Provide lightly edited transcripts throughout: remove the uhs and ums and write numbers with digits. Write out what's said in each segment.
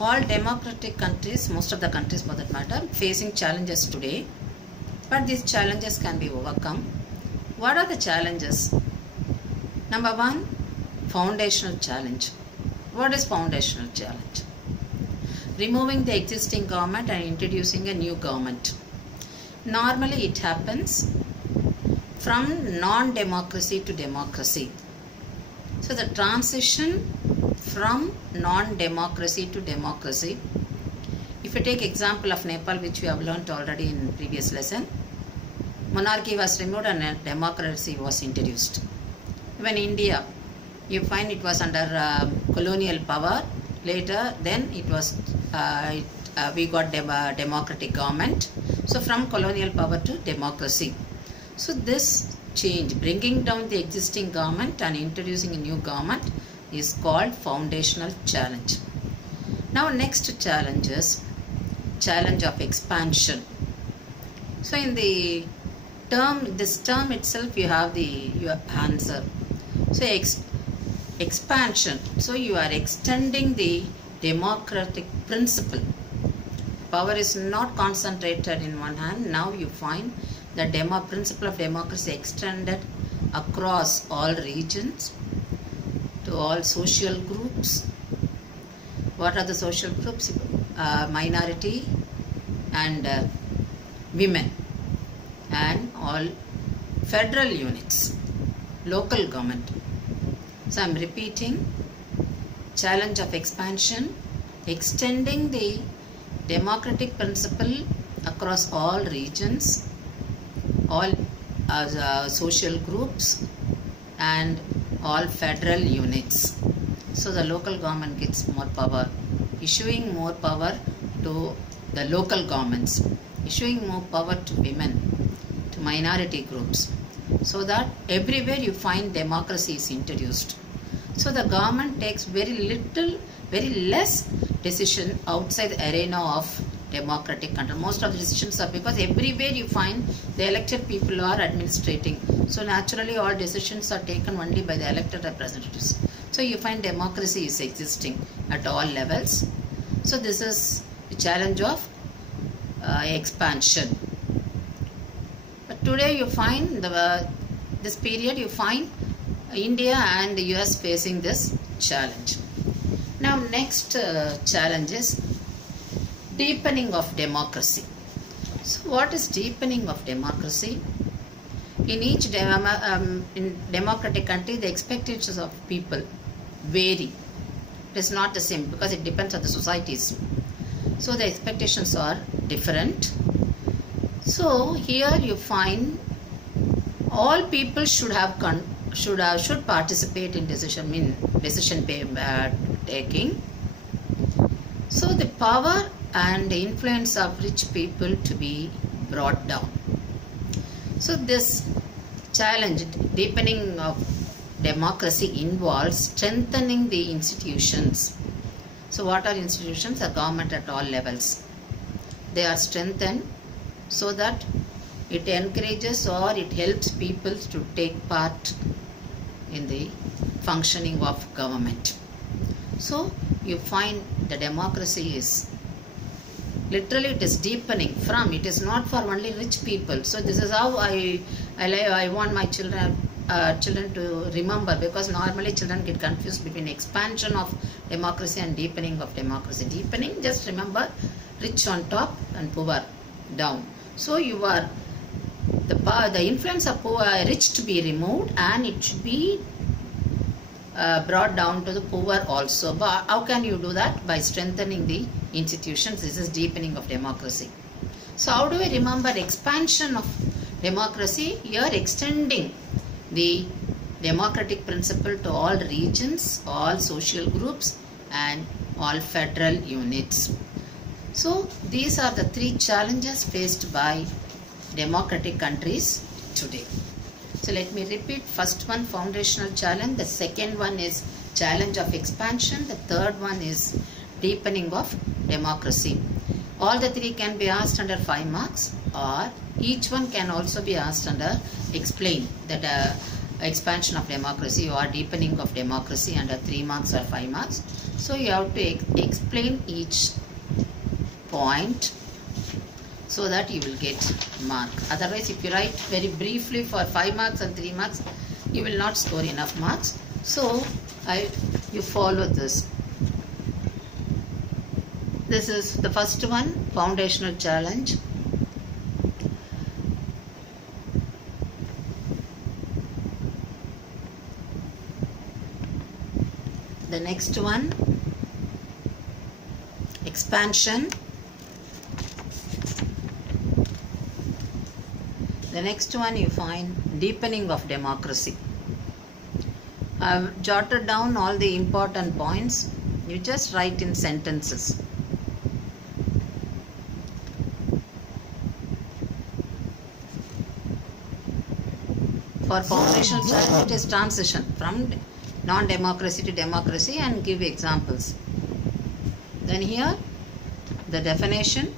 All democratic countries, most of the countries for that matter, facing challenges today, but these challenges can be overcome. What are the challenges? Number one, foundational challenge. What is foundational challenge? Removing the existing government and introducing a new government. Normally it happens from non-democracy to democracy. So the transition from non-democracy to democracy. If you take example of Nepal, which we have learnt already in previous lesson, monarchy was removed and democracy was introduced. Even India, you find it was under colonial power. Later, then it was we got democratic government. So from colonial power to democracy. So this change, bringing down the existing government and introducing a new government, is called foundational challenge. Now next challenge is challenge of expansion. So in the term, this term itself, you have your answer. So expansion. So you are extending the democratic principle. Power is not concentrated in one hand. Now you find the principle of democracy extended across all regions, to all social groups. What are the social groups? Minority and women, and all federal units, local government. So I am repeating, challenge of expansion, extending the democratic principle across all regions, all social groups, and all federal units. So the local government gets more power, issuing more power to the local governments, issuing more power to women, to minority groups, so that everywhere you find democracy is introduced. So the government takes very less decision outside the arena of democratic control. Most of the decisions are, because everywhere you find the elected people are administrating. So naturally all decisions are taken only by the elected representatives. So you find democracy is existing at all levels. So this is the challenge of expansion. But today you find this period you find India and the US facing this challenge. Now next challenge is deepening of democracy. So what is deepening of democracy? In each in democratic country, the expectations of people vary. It is not the same because it depends on the societies. So the expectations are different. So here you find all people should participate in decision taking. So the power and the influence of rich people to be brought down. So this challenge, deepening of democracy, involves strengthening the institutions. So what are institutions? The government at all levels. They are strengthened so that it encourages or it helps people to take part in the functioning of government. So you find the democracy is literally, it is deepening from, it is not for only rich people. So this is how I want my children to remember, because normally children get confused between expansion of democracy and deepening of democracy. Deepening, just remember, rich on top and poor down. So you are the influence of rich to be removed, and it should be brought down to the poor also. But how can you do that? By strengthening the institutions. This is deepening of democracy. So how do we remember expansion of democracy? You are extending the democratic principle to all regions, all social groups, and all federal units. So these are the three challenges faced by democratic countries today. So let me repeat. First one, foundational challenge. The second one is challenge of expansion. The third one is deepening of democracy. All the three can be asked under 5 marks, or each one can also be asked under explain that expansion of democracy or deepening of democracy under 3 marks or 5 marks. So you have to explain each point so that you will get mark. Otherwise, if you write very briefly for 5 marks and 3 marks, you will not score enough marks. So you follow this. This is the first one, foundational challenge. The next one, expansion. The next one you find deepening of democracy. I've jotted down all the important points. You just write in sentences. For foundational challenge, it is transition from non-democracy to democracy and give examples. Then here, the definition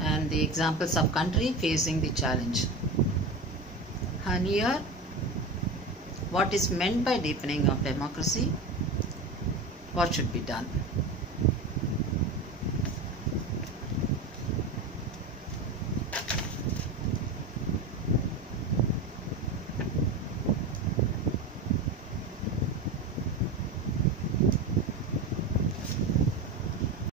and the examples of country facing the challenge. And here, what is meant by deepening of democracy? What should be done?